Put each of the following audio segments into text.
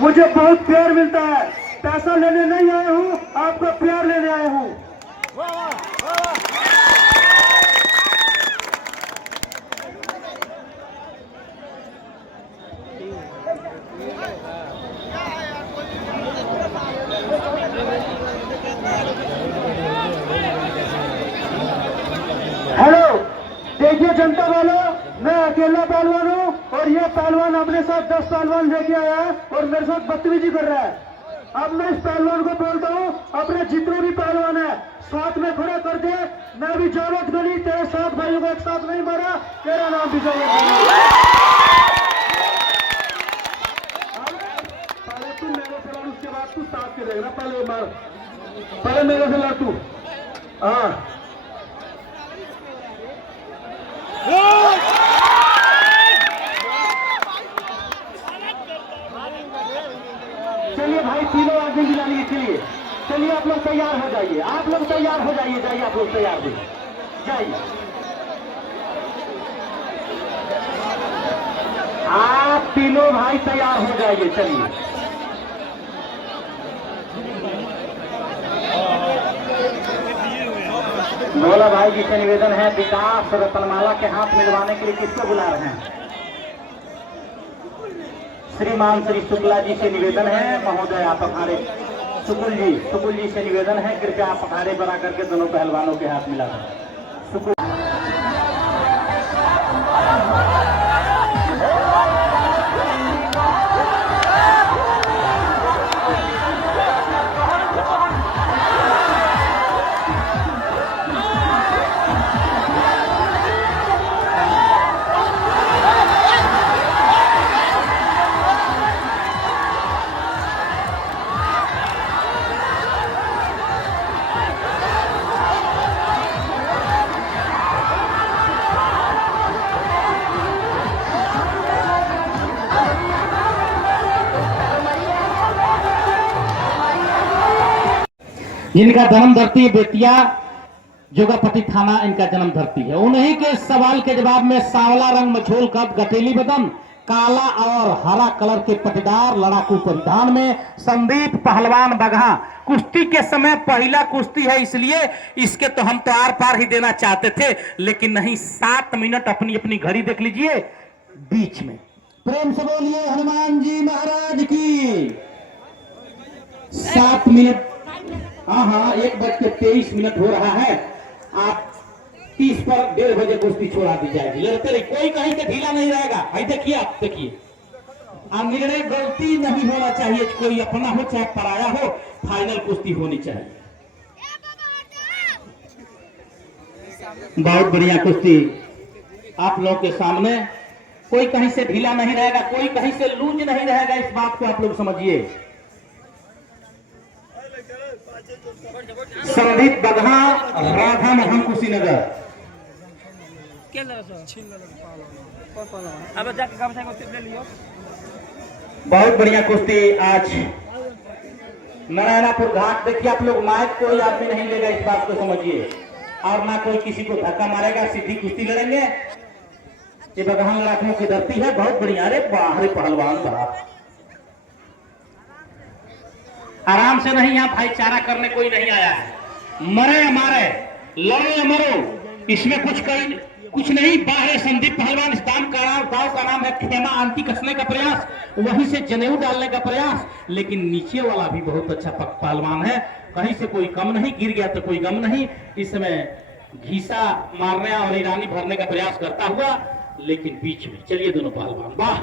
मुझे बहुत प्यार मिलता है। पैसा लेने नहीं आया हूँ, आपका प्यार लेने आया हूँ। हेलो, देखिए जनता वालों, मैं अकेला पहलवान हूँ और ये पहलवान अपने साथ 10 पहलवान लेके आया है और मेरे साथ बदतमीजी कर रहा है। अब मैं इस पहलवान को बोलता हूँ, अपने जितने भी पहलवान है साथ में खड़ा कर दे। मैं भी जावत गली तेरे 7 भाइयों को एक साथ नहीं मारा, तेरा नाम भी जावत गली। पहले तू मेरे से लड़, उसके बाद तू साथ के देगा। पहले मार, पहले मेरे से लड़ तू। हाँ चलिए भाई, तीनों आदमी गिरा लिए। चलिए चलिए, आप लोग तैयार हो जाइए, आप लोग तैयार हो जाइए। जाइए आप लोग तैयार हो जाइए। आप तीनों भाई तैयार हो जाइए। चलिए भोला भाई जी से निवेदन है, विकास रतनमाला के हाथ मिलवाने के लिए किसको बुला रहे हैं? श्रीमान श्री शुक्ला जी से निवेदन है, महोदय आप अखाड़े। शुकुल जी से निवेदन है, कृपया आप अखाड़े बना करके दोनों पहलवानों के हाथ मिला दें। शुकुल जिनका जन्म धरती बेतिया जोगापट्टी थाना इनका जन्म धरती है, उन्हीं के सवाल के जवाब में सांवला रंग मझोल कद गठेली बदन काला और हरा कलर के पटीदार लड़ाकू परिधान में संदीप पहलवान बगहा। कुश्ती के समय पहला कुश्ती है, इसलिए इसके तो हम तो आर पार ही देना चाहते थे, लेकिन नहीं। 7 मिनट अपनी अपनी घड़ी देख लीजिए बीच में। प्रेम से बोलिए हनुमान जी महाराज की। 7 मिनट, हाँ 1:23 हो रहा है। आप 30 पर 1:30 बजे कुश्ती छोड़ा दी जाएगी। लड़ते रहिए, कोई कहीं के ढीला नहीं रहेगा। भाई देखिए, आप देखिए, निर्णय गलती नहीं होना चाहिए। कोई अपना हो चाहे पराया हो, फाइनल कुश्ती होनी चाहिए। बहुत बढ़िया कुश्ती आप लोगों के सामने। कोई कहीं से ढीला नहीं रहेगा, कोई कहीं से लूज नहीं रहेगा, इस बात को आप लोग समझिए। संदीप बगहा, राधा मोहन कुशीनगर। बहुत बढ़िया कुश्ती आज नारायणापुर घाट। देखिए आप लोग, माइक कोई आदमी नहीं लेगा, इस बात को समझिए, और ना कोई किसी को धक्का मारेगा। सीधी कुश्ती लड़ेंगे। ये बगहा लड़ाकों की धरती है। बहुत बढ़िया। अरे बाहरी पहलवान साहब, आराम से नहीं, यहाँ भाईचारा करने कोई नहीं आया है। मरे मारे, लड़े मरो, इसमें कुछ नहीं। बाहर संदीप पहलवान, इस दाव का नाम है खेमा। आंटी कसने का प्रयास, वहीं से जनेऊ डालने का प्रयास। लेकिन नीचे वाला भी बहुत अच्छा पहलवान है, कहीं से कोई कम नहीं। गिर गया तो कोई गम नहीं। इस समय घीसा मारने और ईरानी भरने का प्रयास करता हुआ, लेकिन बीच में। चलिए दोनों पहलवान, वाह,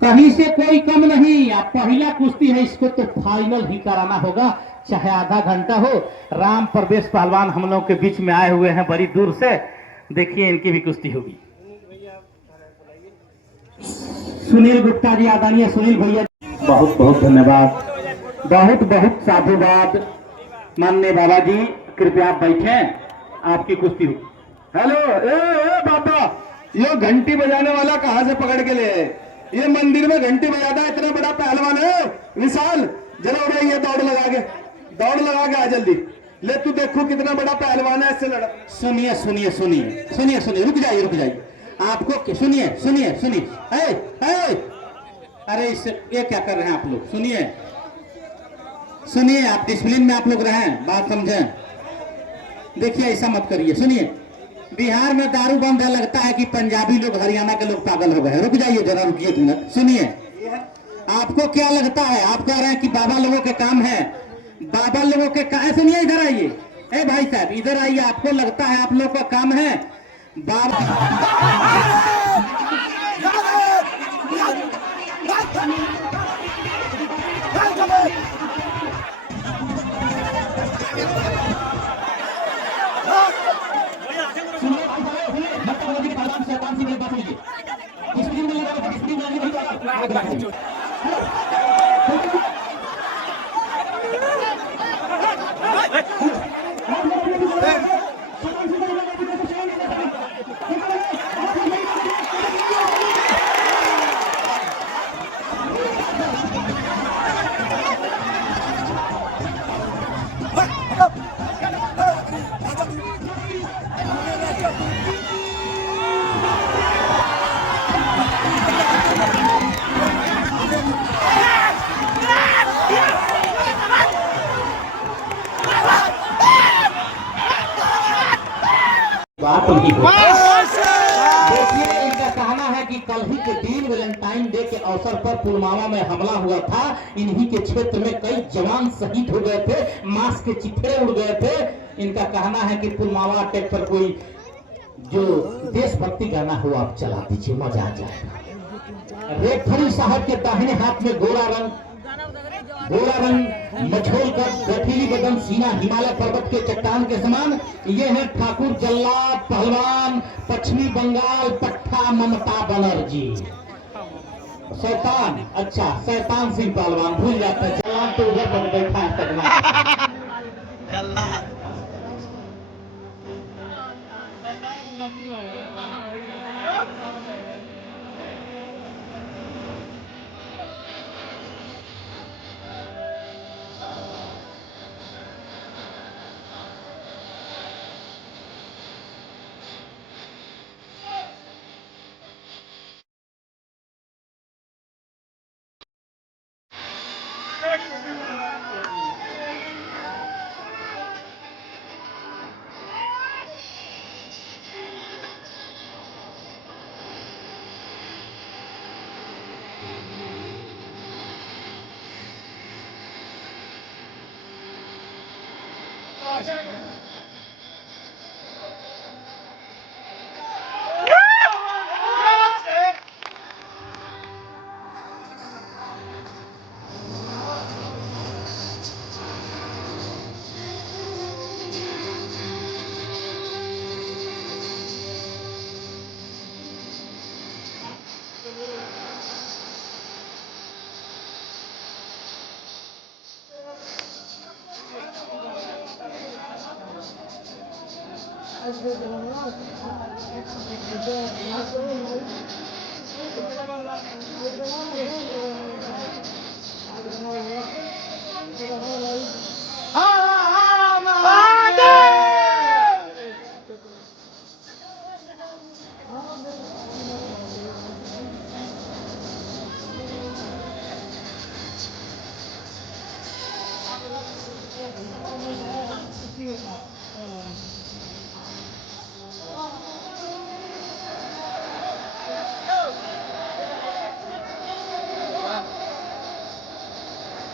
कहीं से कोई कम नहीं। आप पहला कुश्ती है, इसको तो फाइनल ही कराना होगा, चाहे आधा घंटा हो। राम प्रवेश पहलवान हम लोग के बीच में आए हुए हैं बड़ी दूर से। देखिए इनकी भी कुश्ती होगी। सुनील गुप्ता जी आदरणीय सुनील भैया, बहुत बहुत धन्यवाद, बहुत बहुत साधुवाद। माननीय बाबा जी कृपया आप बैठे, आपकी कुश्ती हो। हेलो, ए बाबा, ये घंटी बजाने वाला कहाँ से पकड़ के ले? ये मंदिर में घंटी बजाता इतना बड़ा पहलवान है विशाल। जरा उड़े, ये दौड़ लगा के आ जल्दी। ले तू देखो कितना बड़ा पहलवान है, इससे लड़ा। सुनिए, रुक जाइए। आपको सुनिए सुनिए सुनिए, अरे ये क्या कर रहे हैं आप लोग? सुनिए सुनिए, आप डिसिप्लिन में आप लोग रहें, बात समझें। देखिए ऐसा मत करिए, सुनिए। बिहार में दारू बंद है, लगता है कि पंजाबी लोग हरियाणा के लोग पागल हो गए। रुक जाइए जरा, रुकिए एक मिनट, सुनिए। आपको क्या लगता है? आप कह रहे हैं कि बाबा लोगों के काम है, बाबा लोगों के सुनिए, इधर आइए, ए भाई साहब इधर आइए। आपको लगता है आप लोगों का काम है बाबा? बात नहीं हो। देखिए इनका कहना है कि कल ही के दिन वैलेंटाइन डे के अवसर पर पुलवामा में हमला हुआ था। इन्हीं के क्षेत्र में कई जवान शहीद हो गए थे, मांस के चिथड़े उड़ गए थे। इनका कहना है कि पुलवामा अटैक पर कोई जो देशभक्ति गाना हो आप चला दीजिए, मजा आ जाएगा। रेखरी साहब के दाहिने हाथ में गोरा रंग मझोल कर गठीली बदन, सीना हिमालय पर्वत के चट्टान के समान। ये है ठाकुर जल्लाद पहलवान, पश्चिमी बंगाल पट्टा ममता बनर्जी। शैतान, अच्छा शैतान सिंह पहलवान, भूल जाता है, जल्लाद तो उधर पर बैठा है तगड़ा।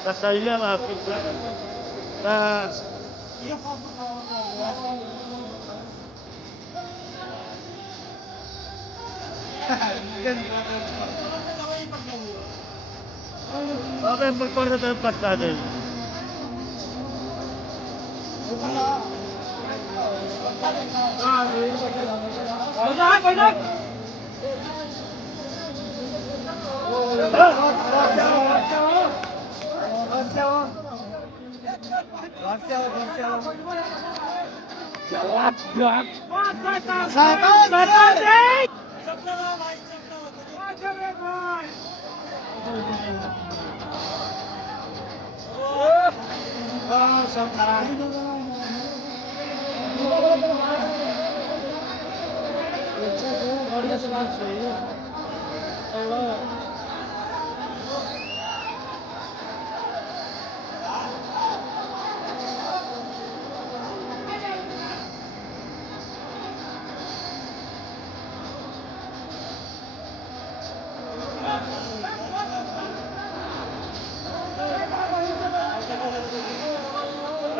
Kasayla lah. Nah, apa yang berkorban tempat tadi?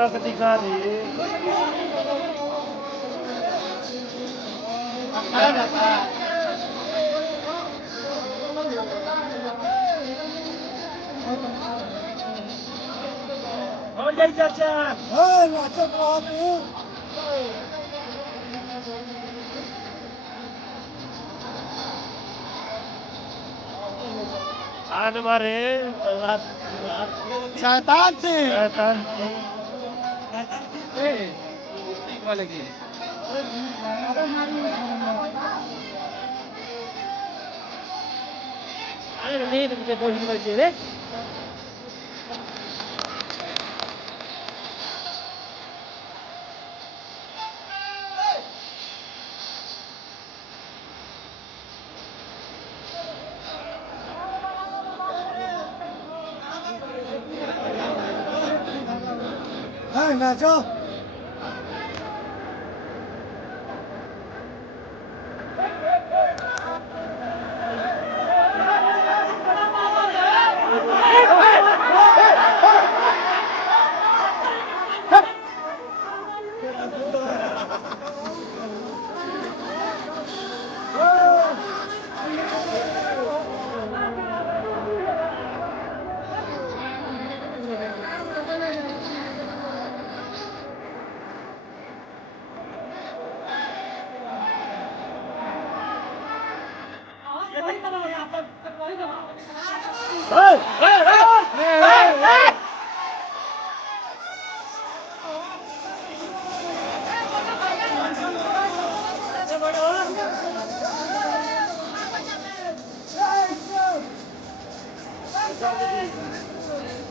Ketika di Oh, jadi caca. Ano ba rin? शैतान से Setan. लगी Ano ni? Nagkakaroon mo sila? नाचो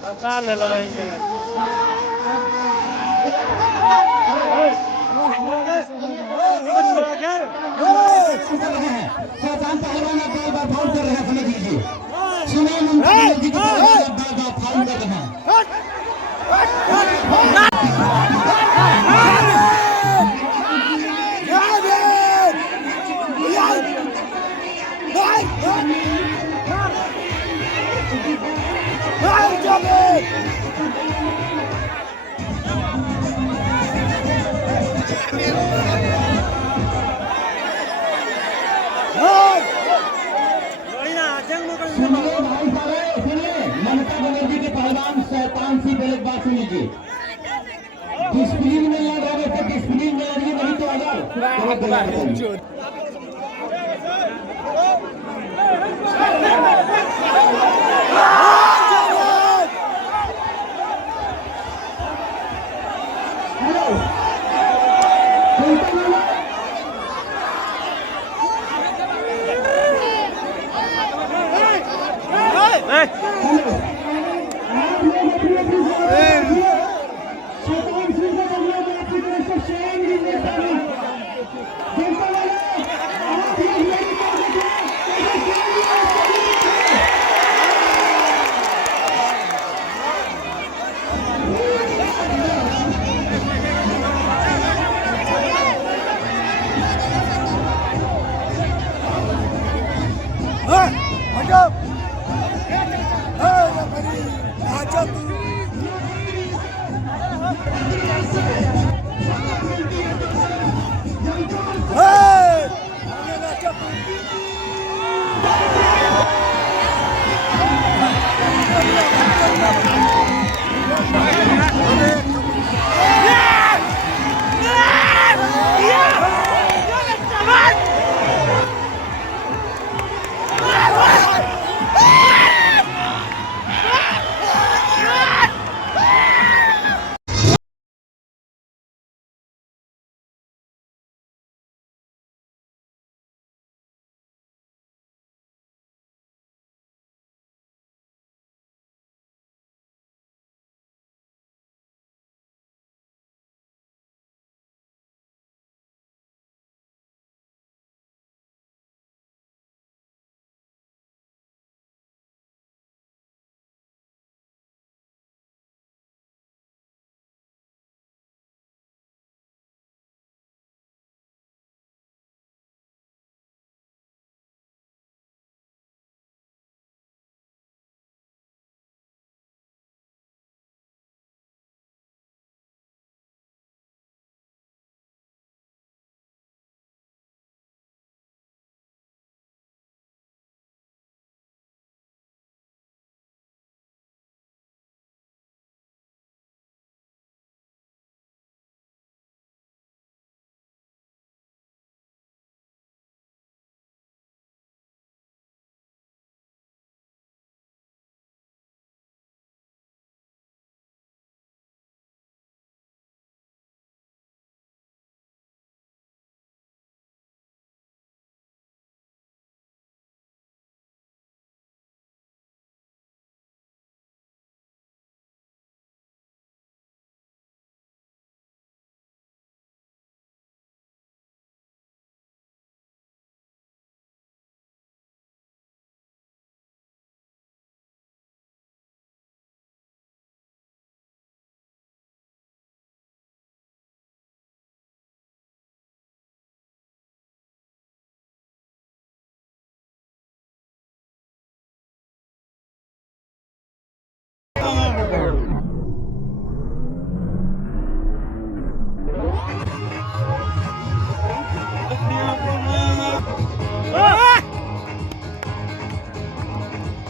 Akala lang yun. शैतान पहलवान आप बार बार फाउल कर रहे हैं, समझ लीजिए। सुनील मुंशी जी की तरफ से आप बार बार फाउल कर रहे हैं। सुनिए भाई साहब, सुनिए, ममता बनर्जी के पहलवान शैतान सी पहले बात सुन लीजिए। डिस्प्लिन में लड़ रहे थे, डिस्प्लिन में लड़िए, नहीं तो अगर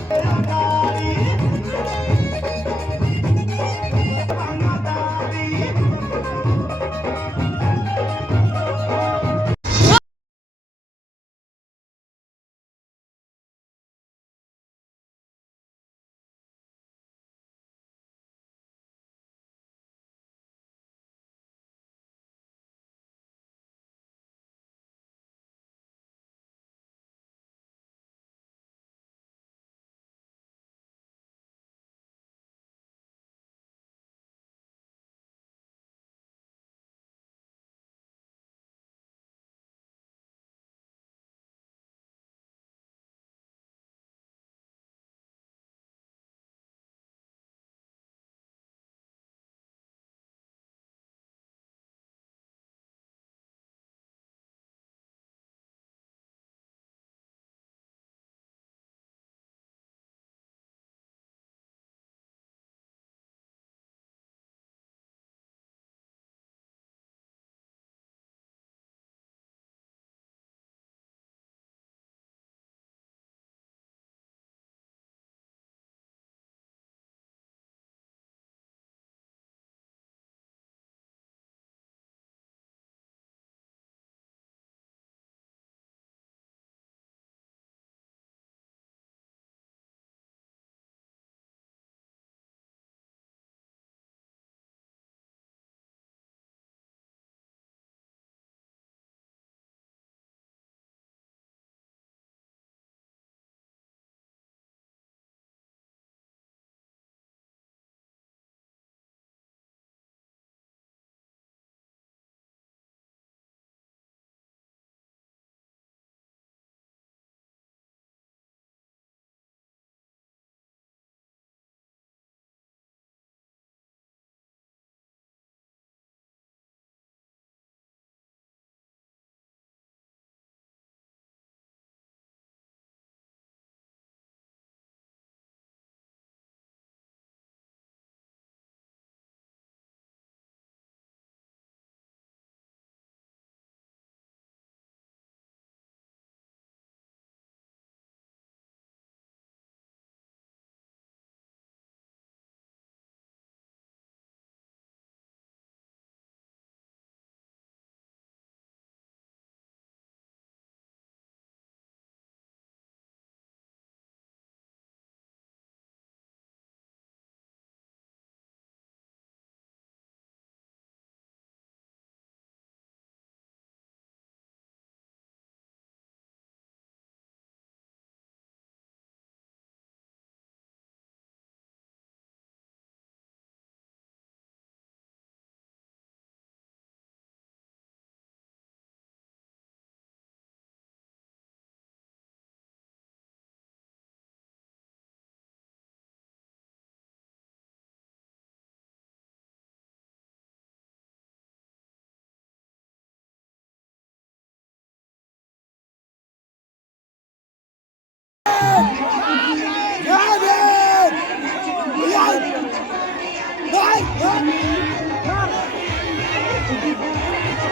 सुनिए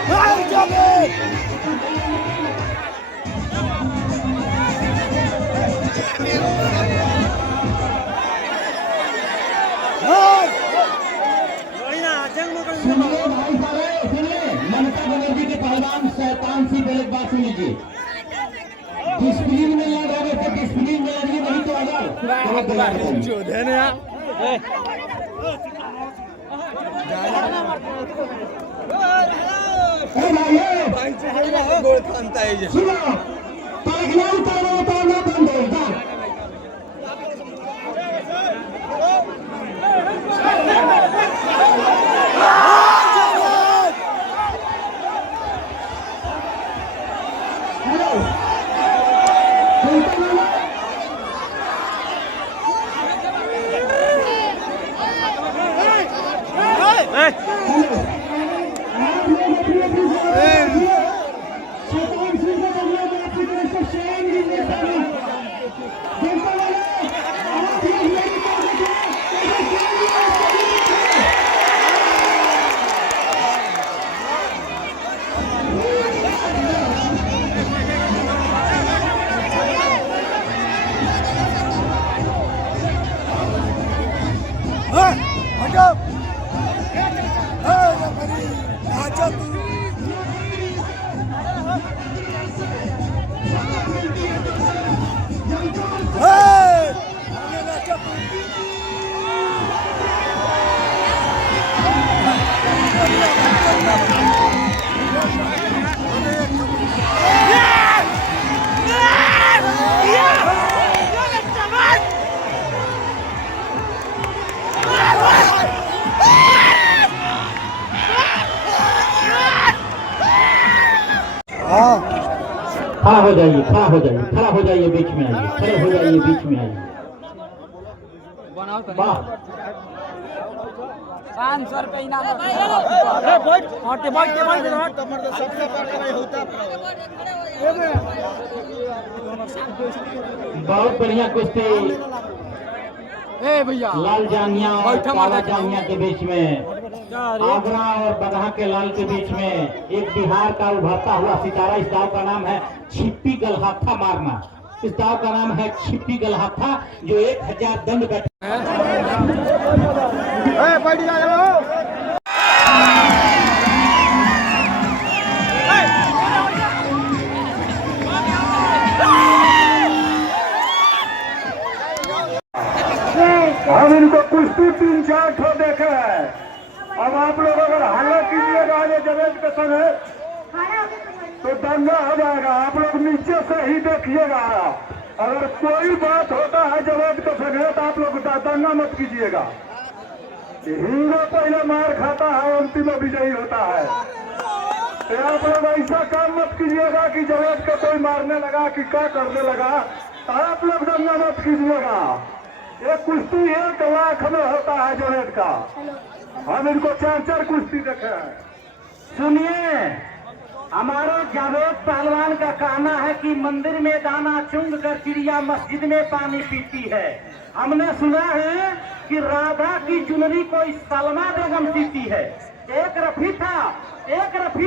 भाई साहब, सुनिए, ममता बनर्जी के पहलवान शैतान सी पहले बात सुन लीजिए। डिस्प्लिन में लड़ रहे थे, डिस्प्लिन में लड़िए, नहीं तो अगर सुनो, पागलान तारा उतारना बंद हो जा। हो जाइए, खड़ा हो जाइए, खड़ा हो जाइए, बीच में आइए, खड़े हो जाइए, बीच में आइए। वाह, 500 रुपये इनाम बहुत बढ़िया कुश्ती भैया लाल जानिया और काला जानिया के बीच में, आगरा और बगहा के लाल के बीच में एक बिहार का उभरता हुआ सितारा। इस दाव का नाम है छिप्पी गलहाथा मारना। इस दाव का नाम है छिप्पी गलहाथा, जो 1000 दंड बैठ हम इनको कुश्ती 3-4 ठो देखे हैं। अब आप लोग अगर हल्ला कीजिएगा ये जवेद के संग तो दंगा हो जाएगा। आप लोग नीचे से ही देखिएगा। अगर कोई बात होता है जवेद के संग तो आप लोग दंगा मत कीजिएगा। हीरो पहले मार खाता है, अंतिम विजयी होता है। तो आप लोग ऐसा काम मत कीजिएगा कि जवेद को कोई मारने लगा कि क्या करने लगा। आप लोग दंगा मत कीजिएगा। ये कुश्ती 1 लाख में होता है जवेद का। हम इनको 4-4 कुश्ती देखे हैं। सुनिए, हमारे जावेद पहलवान का कहना है कि मंदिर में दाना चुंग कर चिड़िया मस्जिद में पानी पीती है। हमने सुना है कि राधा की चुनरी कोई सलमा बेगम पीती है। एक रफी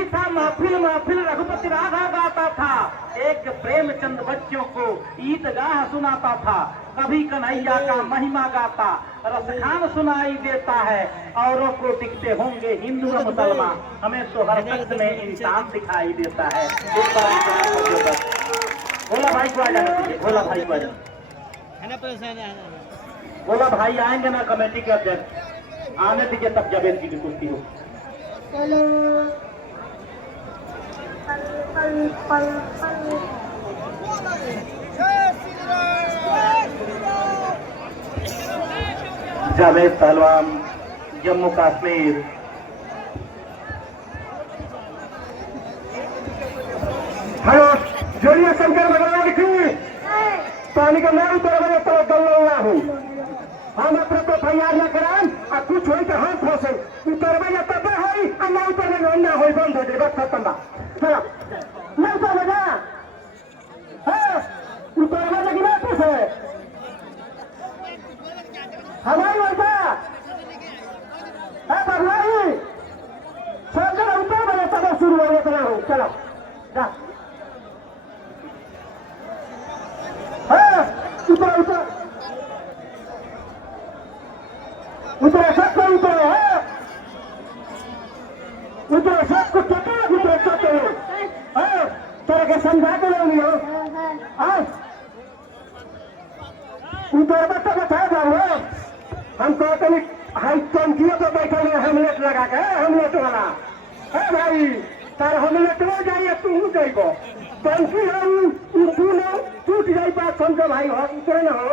था महफिल महफिल रघुपति राधा गाता था। एक प्रेमचंद बच्चों को ईदगाह सुनाता था। कभी कन्हैया का महिमा गाता रसखान सुनाई देता है। औरों को दिखते होंगे हिंदू और मुसलमान, हमें तो हर शख्स में इंसान दिखाई देता है। एक बार इंसान को देखो। भोला भाई को आ जाने दीजिए, भोला भाई को आ जाने। भोला भाई आएंगे ना कमेटी के अध्यक्ष, आने दीजिए तब जावेद जी की कुश्ती हो। जावेद पहलवान, जम्मू कश्मीर। हेलो, जोड़िए शंकर भगवान की। पानी का मैं उतर बजे तो गल्ला हूँ। हम अपने तो तैयार न कराएं और कुछ हो तो हम फंसे। उतर बजे तब है और ना उतर बजे ना हो, बंद हो जाए, बस खत्म बा। मैं उतर बजा उतर बजे की बात है हमारी वजह है भगवान। सब जगह उतर बजे तब शुरू हो गया। चलो जा उतर उतर उतरे सबको उतरे है। उतरे सबको चटे उतरे चटे तेरे के समझा के लोग हो उतर बच्चा बता जाओ। हम कहते नहीं हाई टंकियों पर बैठे हुए हेमलेट लगा के हेमलेट वाला है भाई। तार हेमलेट में जाइए तू जाइबो टंकी हम तू ना टूट जाई बात समझो भाई। हो उतरे ना हो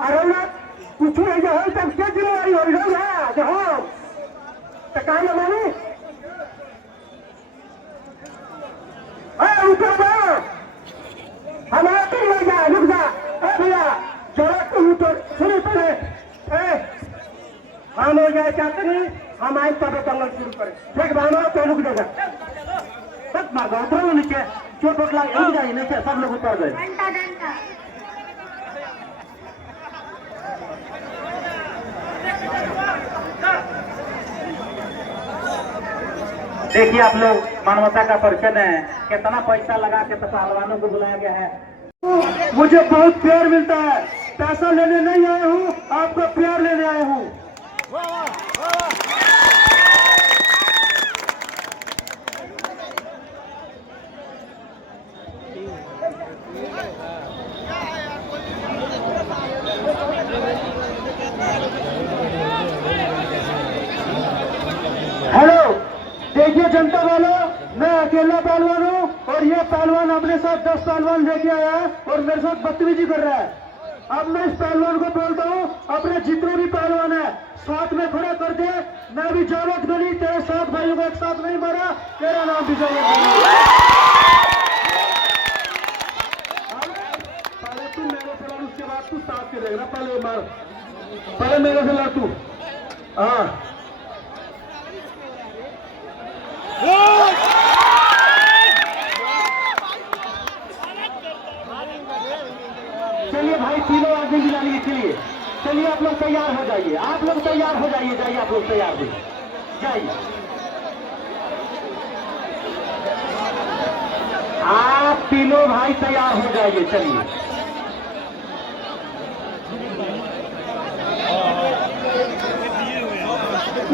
अरे ना कुछ नहीं जो है तब क्या जिम्मेवारी हो रही है जो हो तो कहा मानी उतर हम आते ही नहीं जा रुक जा भैया जरा तुम उतर सुनो पहले हम हो जाए चाहते नहीं हम आए तब दंगल शुरू करें। ठीक बानो तो रुक जाएगा सब मार दो उतरो नीचे चोट वोट लग जाइए नीचे सब लोग उतर गए। देखिए आप लोग मानवता का परिचय है। कितना पैसा लगा के पहलवानों को बुलाया गया है। मुझे बहुत प्यार मिलता है। पैसा लेने नहीं आया हूँ, आपको प्यार लेने आया हूँ। हेलो, देखिए जनता वालों, मैं अकेला पहलवान हूँ और ये पहलवान अपने साथ 10 पहलवान लेके आया है और मेरे साथ बदतमीजी कर रहा है। अब मैं इस पहलवान को बोलता हूँ, अपने जितने भी पहलवान है साथ में खड़ा कर दे। मैं भी जावत गली तेरे 7 भाइयों को एक साथ नहीं मारा, तेरा नाम भी जावत गली। पहले तू मेरे से लड़, उसके बाद तू साथ के देगा। पहले मार, पहले मेरे से लड़ तू। हाँ चलिए भाई, तीनों आदमी भी जानिए। चलिए चलिए, आप लोग तैयार हो जाइए, आप लोग तैयार हो जाइए। जाइए आप लोग तैयार हो जाइए। आप तीनों भाई तैयार हो जाइए। चलिए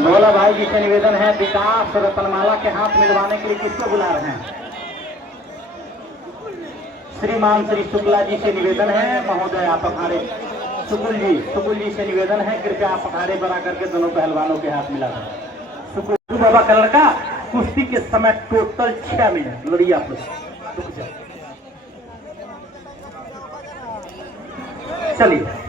भोला भाई जी से निवेदन है, विकास रतनमाला के हाथ मिलवाने के लिए किसको बुला रहे हैं? श्रीमान श्री शुक्ला जी से निवेदन है, महोदय आप अखाड़े। शुकुल जी से निवेदन है, कृपया आप अखाड़े बना करके दोनों पहलवानों के हाथ मिला दें। शुकुल बाबा का लड़का, कुश्ती के समय टोटल 6 मिनट लड़िए आप लोग। चलिए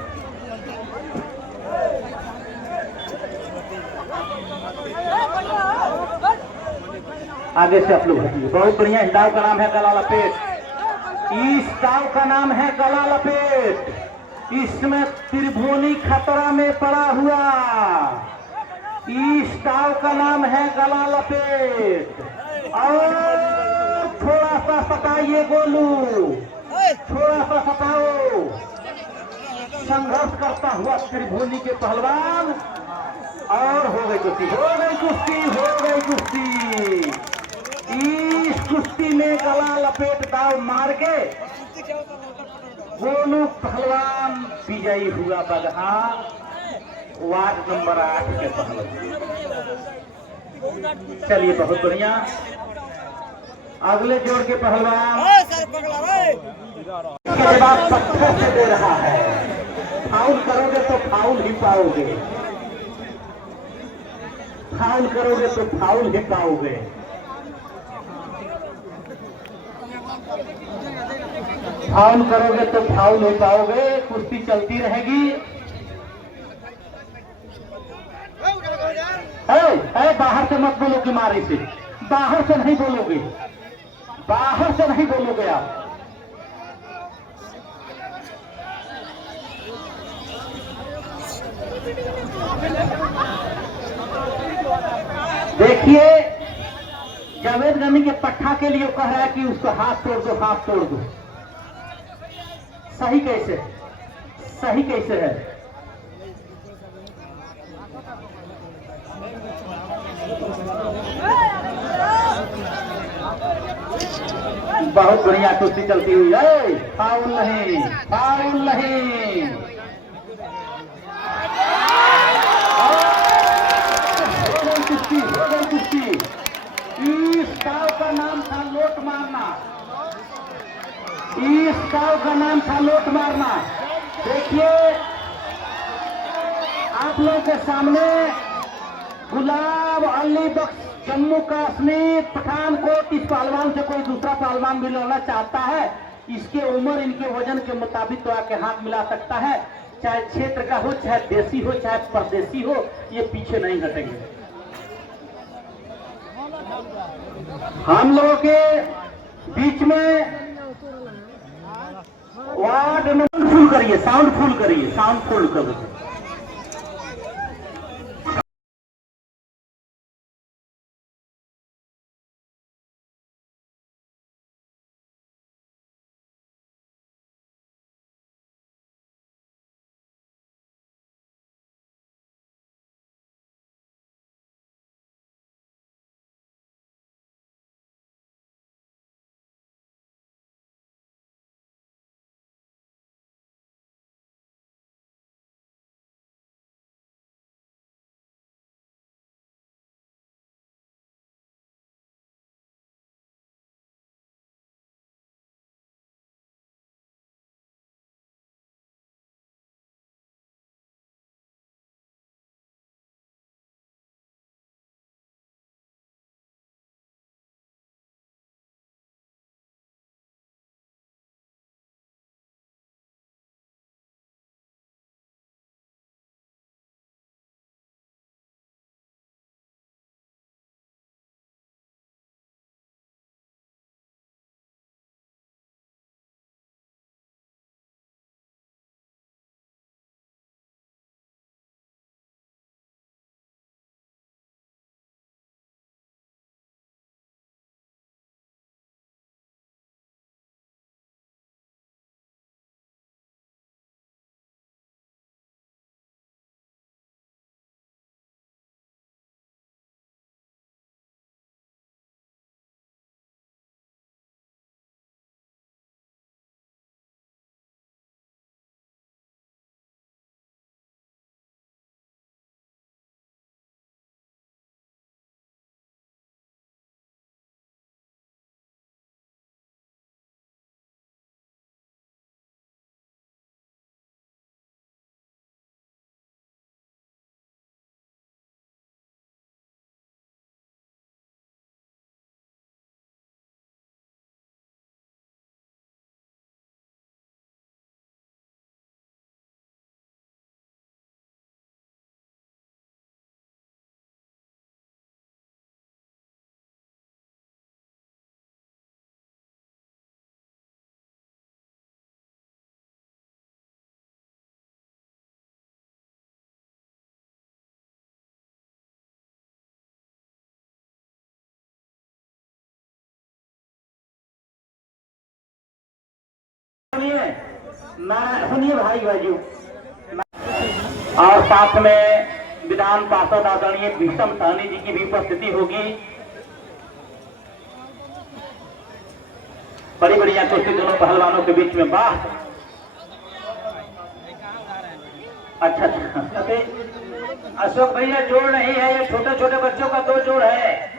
आगे से आप लोग हटिए। बहुत बढ़िया। इस दाव का नाम है गला लपेट। इस दाव का नाम है गला लपेट। इसमें त्रिभुवनी खतरा में पड़ा हुआ। इस दाव का नाम है गला लपेट। और थोड़ा सा सताइए गोलू, थोड़ा सा सताओ। संघर्ष करता हुआ त्रिभुवनी के पहलवान। और हो गई कुश्ती, हो गई कुश्ती, हो गई कुश्ती। इस कुश्ती में गला लपेट दाव मार के गोलू पहलवान विजयी हुआ। बगहा वार्ड नंबर 8 के पहलवान। चलिए बहुत बढ़िया। अगले जोड़ के पहलवान के बाद पत्थर से दे रहा है। फाउल करोगे तो फाउल ही पाओगे, फाउल करोगे तो फाउल ही पाओगे। फाउल करोगे तो फाउल ही पाओगे। कुश्ती चलती रहेगी। बाहर से मत बोलो कि मारे से, बाहर से नहीं बोलोगे, बाहर से नहीं बोलोगे आप। देखिए जावेद गनी के पट्टा के लिए कह रहा है कि उसको हाथ तोड़ दो, हाथ तोड़ दो। सही कैसे, सही कैसे है? बहुत बढ़िया कुश्ती चलती हुई है। फाउल नहीं, फाउल नहीं। हो गई कुश्ती, हो गई कुश्ती। इस दाव का नाम था लोट मारना। इस दाव का नाम था लोट मारना। देखिए आप लोगों के सामने गुलाब अली बख्श, जम्मू कश्मीर, पठानकोट। इस पहलवान से कोई दूसरा पहलवान भी लड़ना चाहता है, इसके उम्र इनके वजन के मुताबिक तो आके हाथ मिला सकता है। चाहे क्षेत्र का हो, चाहे देसी हो, चाहे परदेसी हो, ये पीछे नहीं हटेंगे। हम लोगों के बीच में वार्ड नंबर फुल करिए, साउंड फुल करिए, साउंड फुल करिए। सुनिए सुनिए भाई भाइयों, और साथ में विधान पार्षद आदरणीय भीषम सहनी जी की भी उपस्थिति होगी। बड़ी बढ़िया कुश्ती दोनों पहलवानों के बीच में। वाह, अच्छा अच्छा। अशोक भैया जोड़ नहीं है, ये छोटे छोटे बच्चों का 2 जोड़ है।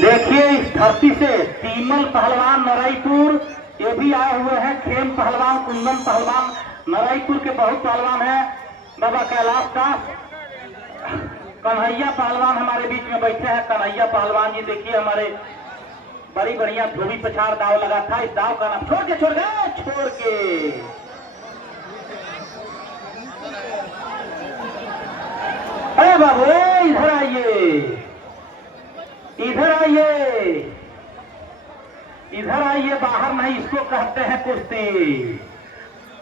देखिए इस धरती से तीमल पहलवान नराईपुर, ये भी आए हुए हैं। खेम पहलवान, कुंदन पहलवान, नराईपुर के बहुत पहलवान हैं। बाबा कैलाश दास, कन्हैया पहलवान हमारे बीच में बैठे हैं। कन्हैया पहलवान जी देखिए हमारे बड़ी बढ़िया धोबी पछाड़ दाव लगा था। इस दाव का नाम छोड़ के अरे बाबू इधर आइए, इधर आइए, इधर आइए, बाहर नहीं, इसको कहते हैं कुश्ती।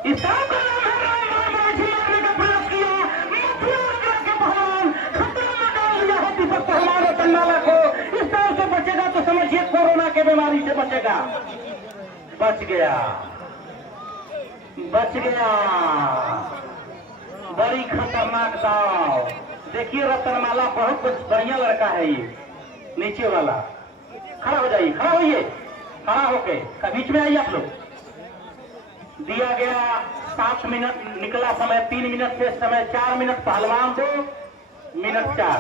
इस दाव का नाम है मारने का प्रयास किया, मथुरा के पहलवान खतरे में डाल दिया है दीपक पहलवान रतनमाला को। इस दाव से बचेगा तो समझिए कोरोना के बीमारी से बचेगा। बच गया, बच गया। बड़ी खतरनाक दाव। देखिए रतनमाला बहुत बढ़िया लड़का है ये, नीचे वाला। खड़ा हो जाइए, खड़ा होइए, खड़ा होके बीच में आइए आप लोग। दिया गया 7 मिनट, निकला समय 3 मिनट से समय 4 मिनट। पहलवान 2 मिनट 4।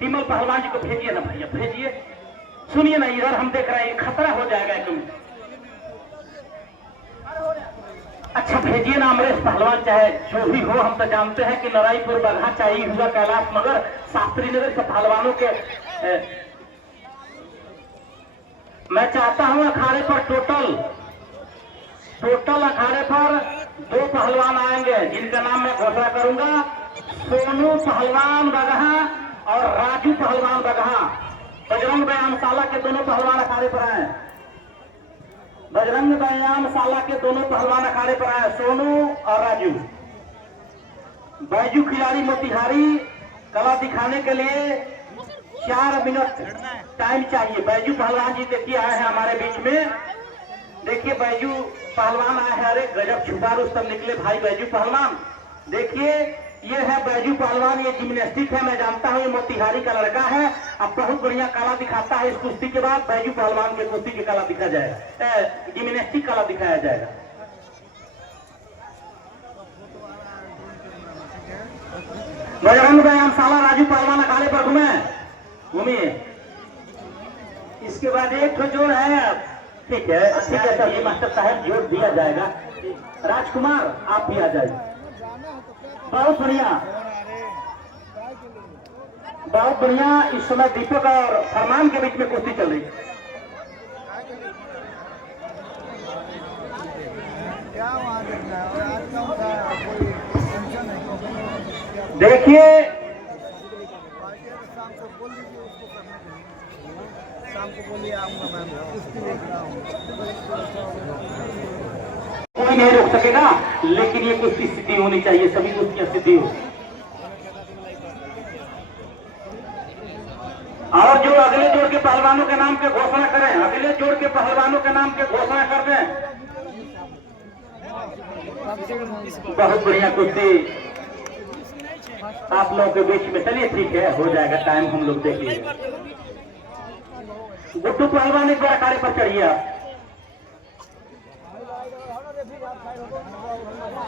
तीमल पहलवान जी को भेजिए ना भैया, भेजिए। सुनिए ना, इधर हम देख रहे हैं, खतरा हो जाएगा एकदम। अच्छा भेजिए ना अमरेश पहलवान, चाहे जो भी हो। हम तो जानते हैं कि नराईपुर बगहा चाहिए हुआ कैलाश नगर शास्त्री नगर के पहलवानों के मैं चाहता हूं अखाड़े पर टोटल अखाड़े पर 2 पहलवान आएंगे जिनका नाम मैं घोषणा करूंगा। सोनू पहलवान बगहा और राजू पहलवान बगहा। बजरंग व्यायामशाला के दोनों पहलवान अखाड़े पर आए। बजरंग व्यायामशाला के दोनों पहलवान अखाड़े पर आए, सोनू और राजू। बैजू खिलाड़ी मोतिहारी, कला दिखाने के लिए 4 मिनट टाइम चाहिए। बैजू पहलवान जी देखिए आए हैं हमारे बीच में। देखिए बैजू पहलवान आए हैं। अरे गजब छुपा रुस्तम निकले भाई बैजू पहलवान। देखिए ये है बैजू पहलवान, ये जिम्नास्टिक है। मैं जानता हूँ ये मोतिहारी का लड़का है। अब बहुत बढ़िया कला दिखाता है। इस कुश्ती के बाद बैजू पहलवान के कुश्ती की कला दिखा जाएगा, जिम्नास्टिक कला दिखाया जाएगा। बजरंग व्यायामशाला राजू पहलवान अखाड़े पर घूमिए। इसके बाद एक जोड़ है। ठीक है सर, ये मास्टर साहब जोड़ दिया जाएगा। राजकुमार आप भी आ जाइए। बहुत बढ़िया, बहुत बढ़िया। इस समय दीपक और फरमान के बीच में कुश्ती चल रही है। देखिए कोई नहीं रोक सकेगा, लेकिन ये कुश्ती सिद्धि होनी चाहिए। सभी कुश्तियां सिद्धि हो। और जो अगले जोड़ के पहलवानों के नाम के घोषणा करें, अगले जोड़ के पहलवानों के नाम के घोषणा कर दें। बहुत बढ़िया कुश्ती आप लोगों के बीच में। चलिए ठीक है, हो जाएगा टाइम, हम लोग देख लीजिए। गुड्डू पहलवान एक बार अखाड़े पर चढ़िए आप।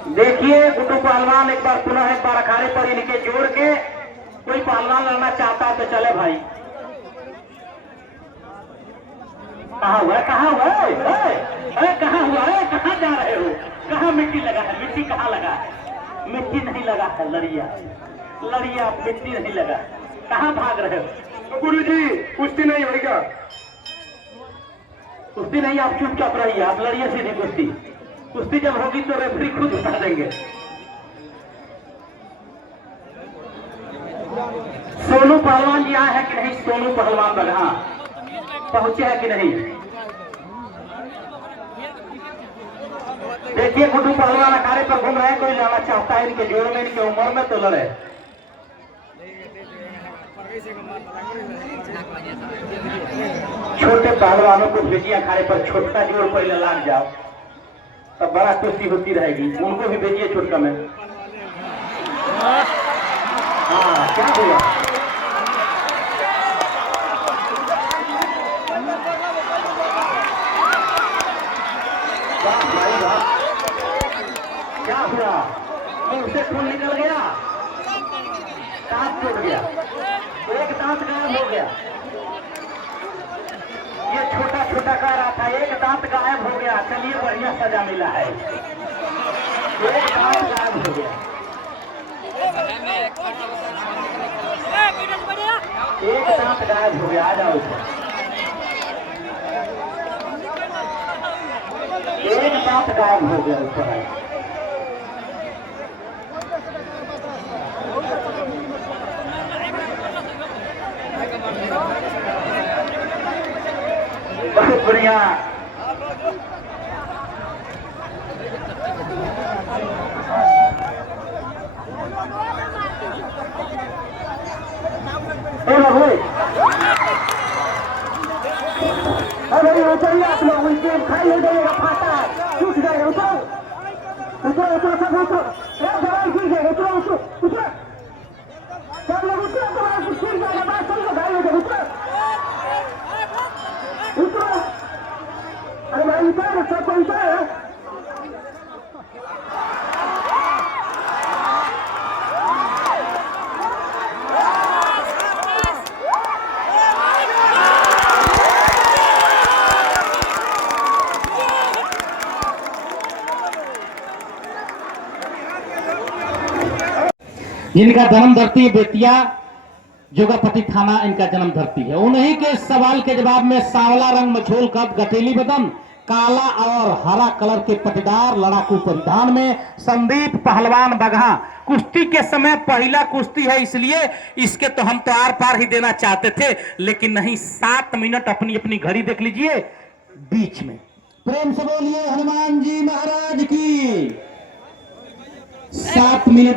देखिए गुड्डू पहलवान एक बार पुनः एक बार अखाड़े पर इनके जोड़ के कोई पहलवान लड़ना चाहता है तो चले भाई। कहाँ हुआ है, कहाँ हुआ है, कहाँ हुआ है, कहाँ जा रहे हो, कहाँ मिट्टी लगा है, मिट्टी कहाँ लगा है? मिट्टी नहीं लगा है, लड़िया लड़िया, मिट्टी नहीं लगा। कहाँ भाग रहे हो? गुरुजी कुश्ती नहीं होगी क्या? कुश्ती नहीं, आप चुपचाप रहिए, आप लड़िए सीधी कुश्ती। कुश्ती जब होगी तो रेफरी खुद बता देंगे। सोनू पहलवान जी आए हैं कि नहीं? सोनू पहलवान बगहा पहुंचे हैं कि नहीं? देखिए गुड्डू पहलवान अखाड़े पर घूम रहे हैं। कोई लड़ना चाहता है इनके जोड़ में, इनके उम्र में तो लड़े। छोटे पहलवानों को भेजिए अखाड़े पर, छोटका जोड़ पहले लाग जाओ तब बड़ा कुश्ती होती रहेगी। उनको भी भेजिए छोटका में। हाँ क्या हुआ? क्या हुआ? उसे खून निकल गया, दांत टूट गया, एक दांत गायब हो गया। ये छोटा छोटा कह रहा था एक दांत गायब हो गया। चलिए बढ़िया सजा मिला है, एक दांत गायब हो गया, एक दांत गायब हो गया। आ जाओ एक दांत गायब हो गया ऊपर आए। बहुत बढ़िया। अरे उतरिए आप लोग, उनके खाई हो जाएगा, फाटा टूट जाएगा। उतरो उतरो उतरो सब उतरो, दवाई गिर जाएगा। उतरो उतरो उतरो सब लोग उतरो, दवाई गिर जाएगा, बात सब लोग घायल हो जाएगा। उतरो उतरो, अरे भाई उतर, सबको उतर। जिनका जन्म धरती बेतिया जोगापट्टी थाना इनका जन्म धरती है, उन्हीं के सवाल के जवाब में सांवला रंग मझोल कद गठेली बदन, काला और हरा कलर के पटीदार लड़ाकू परिधान में संदीप पहलवान बगहा। कुश्ती के समय पहला कुश्ती है, इसलिए इसके तो हम तो आर पार ही देना चाहते थे, लेकिन नहीं। 7 मिनट अपनी अपनी घड़ी देख लीजिए बीच में। प्रेम से बोलिए हनुमान जी महाराज की। 7 मिनट,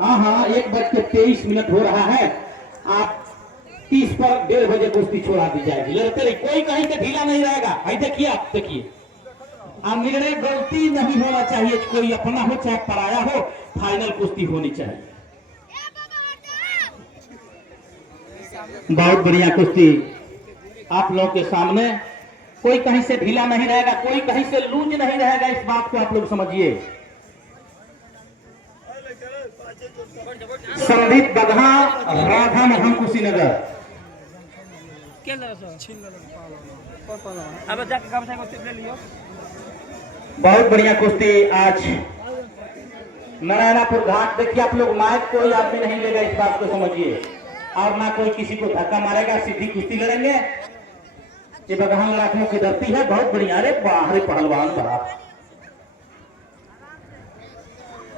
हाँ 1:23 हो रहा है। आप 30 पर 1:30 बजे कुश्ती छोड़ा दी जाएगी। लड़ते रहिए, कोई कहीं से ढीला नहीं रहेगा। भाई देखिए, आप देखिए, आप निर्णय गलती नहीं होना चाहिए, कोई अपना हो चाहे पराया हो, फाइनल कुश्ती होनी चाहिए। बहुत बढ़िया कुश्ती आप लोगों के सामने, कोई कहीं से ढीला नहीं रहेगा, कोई कहीं से लूज नहीं रहेगा, इस बात को आप लोग समझिए। संदीप बगहा, राधा मोहन कुशीनगर। बहुत बढ़िया कुश्ती आज नारायणापुर घाट। देखिए आप लोग, माइक कोई आदमी नहीं लेगा, इस बात को समझिए, और ना कोई किसी को धक्का मारेगा, सीधी कुश्ती लड़ेंगे। ये बगहा लड़ाकों की धरती है। बहुत बढ़िया। अरे बाहरी पहलवान बड़ा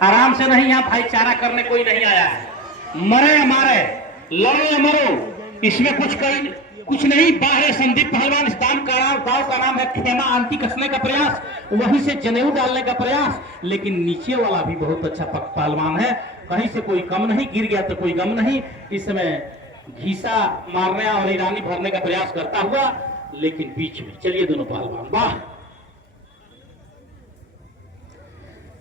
आराम से, नहीं यहाँ भाईचारा करने कोई नहीं आया है। मरे मारे, लड़ो मरो, इसमें कुछ नहीं। बाहर संदीप पहलवान, इस दाव का नाम है खेमा आंटी कसने का प्रयास, वहीं से जनेऊ डालने का प्रयास। लेकिन नीचे वाला भी बहुत अच्छा पहलवान है, कहीं से कोई कम नहीं। गिर गया तो कोई गम नहीं। इस समय घीसा मारने और ईरानी भरने का प्रयास करता हुआ, लेकिन बीच में। चलिए दोनों पहलवान, वाह,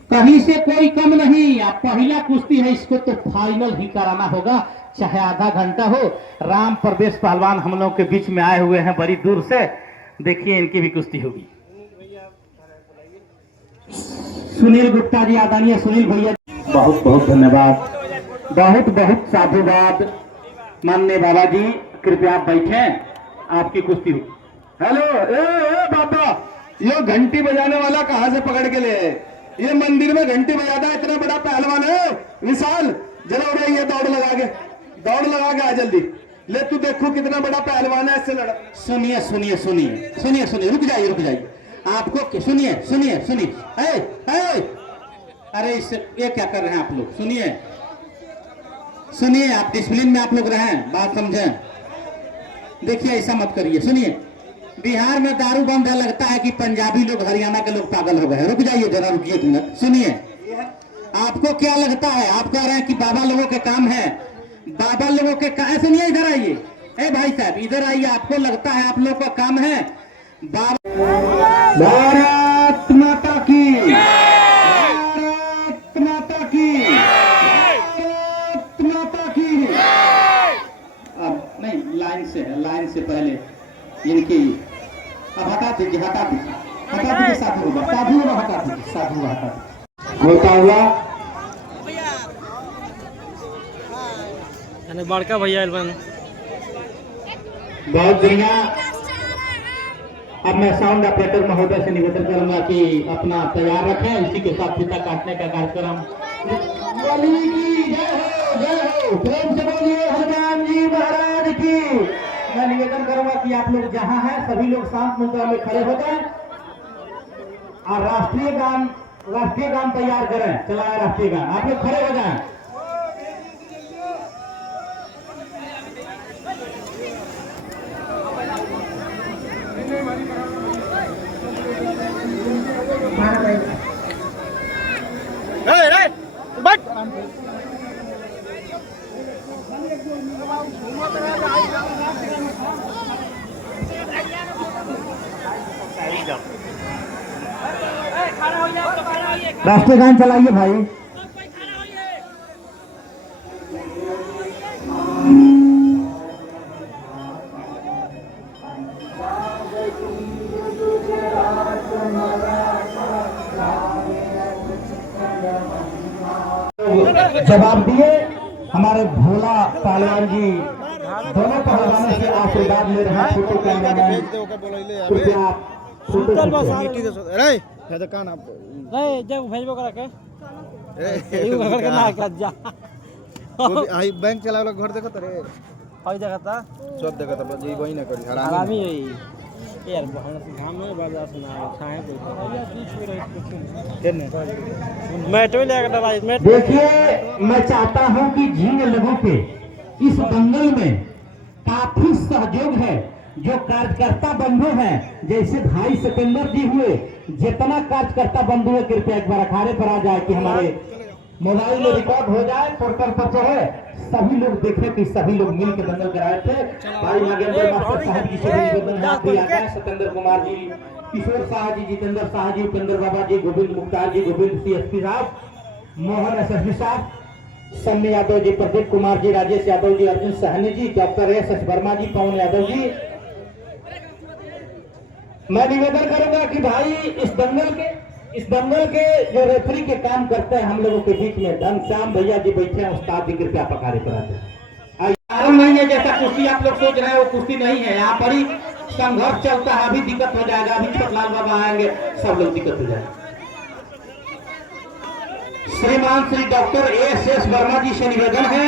कहीं से कोई कम नहीं। आप पहला कुश्ती है, इसको तो फाइनल ही कराना होगा, चाहे आधा घंटा हो। राम प्रवेश पहलवान हम लोग के बीच में आए हुए हैं बड़ी दूर से। देखिए इनकी भी कुश्ती होगी। सुनील गुप्ता जी, आदरणीय सुनील भैया, बहुत बहुत धन्यवाद, बहुत बहुत साधुवाद। माननीय बाबा जी, कृपया आप बैठे, आपकी कुश्ती हो। हेलो, ए बाबा, ये घंटी बजाने वाला कहाँ से पकड़ के ले? ये मंदिर में घंटी बजाता है, इतना बड़ा पहलवान है विशाल। जरा उड़े, ये दौड़ लगा के आ जल्दी। ले तू देखो कितना बड़ा पहलवान है, इससे लड़ा। सुनिए सुनिए सुनिए सुनिए सुनिए, रुक जाइए। आपको सुनिए। अरे इससे ये क्या कर रहे हैं आप लोग? सुनिए, आप डिसिप्लिन में आप लोग रहें, बात समझें। देखिए ऐसा मत करिए। सुनिए, बिहार में दारू बंद है, लगता है कि पंजाबी लोग, हरियाणा के लोग पागल हो गए। रुक जाइए जरा, रुकिए 1 मिनट। सुनिए, आपको क्या लगता है? आप कह रहे हैं कि बाबा लोगों के काम है बाबा लोगों के ऐसे नहीं है, इधर आइए। ए भाई साहब इधर आइए, आपको लगता है आप लोग का काम है भारत माता की, भारत माता की, भारत माता की। अब नहीं, लाइन से है, लाइन से पहले इनकी अब हटा दीजिए, हटा दीजिए, हटा दीजिए। साधु बाबा, साधु बाबा हटा दीजिए, साधु बाबा हटा दीजिए। होता हुआ बड़का भैया एलवन बहुत बढ़िया। अब मैं साउंड ऑपरेटर महोदय से निवेदन करूंगा कि अपना तैयार रखें, इसी के साथ फीता काटने का कार्यक्रम। बलि की जय हो, जय हो, प्रेम से बोलिए हनुमान जी महाराज की। मैं निवेदन करूंगा कि आप लोग जहां हैं सभी लोग शांत मुद्रा में खड़े हो जाएं और राष्ट्रीय गान तैयार करें। चलाएं राष्ट्रीय गान, आप लोग खड़े हो जाएं। राष्ट्रीय गान चलाइए भाई। जवाब दिए हमारे भोला पहलवान जी, दोनों पहलवानों से आशीर्वाद ले रहे हैं। फोटो कैमरामैन कृपया फोटो बैंक चला घर देखो तो रे सब देखा था जी वही ना करी हरामी यार घाम में बाजा सुना छाए देखिए, मैं चाहता हूं कि झींग लोगों के इस दंगल में काफी सहयोग है। जो कार्यकर्ता बंधु हैं, जैसे भाई सिकंदर जी हुए, जितना कार्यकर्ता बंधु है कृपया एक बार अखाड़े पर आ जाए कि हमारे मोबाइल में रिकॉर्ड हो जाए, पोर्टल पर चढ़े, सभी लोग देखें कि सभी लोग मिल के दंगल कराए थे। भाई नागेंद्र मास्टर साहब जी से निवेदन है, सत्येंद्र कुमार जी, किशोर शाह जी, जितेंद्र शाह जी, उपेंद्र बाबा जी, गोविंद मुख्तार जी, गोविंद CSP साहब, मोहन SSP साहब, सन्नी यादव जी, प्रदीप कुमार जी, राजेश यादव जी, अर्जुन सहनी जी, डॉक्टर SS वर्मा जी, पवन यादव जी। मैं निवेदन करूंगा कि भाई इस दंगल के जो रेफरी के काम करते हैं हम लोगों के बीच में घनश्याम भैया जी बैठे हैं, उस्ताद जी कृपया पकारे कराते हैं। नहीं है जैसा कुश्ती आप लोग सोच रहे हैं, वो कुश्ती नहीं है। यहाँ पर ही संघर्ष चलता है। अभी दिक्कत हो जाएगा, अभी छोटलाल बाबा आएंगे, सब लोग दिक्कत हो जाएगा। श्रीमान श्री डॉक्टर SS वर्मा जी से निवेदन है,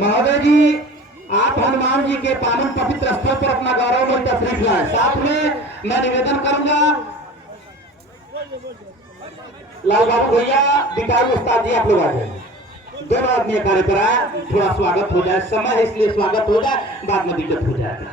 महोदय जी आप हनुमान जी के पावन पवित्र स्थल पर अपना गौरवमय तशरीफ लाए। साथ में मैं निवेदन करूंगा लाल बाबू भैया, बिटारू उस्ताद जी, आप लोग आ जाए। दोनों आदमी कार्य पर आए, थोड़ा स्वागत हो जाए, समय है इसलिए स्वागत हो जाए, बाद में दिक्कत हो जाएगा।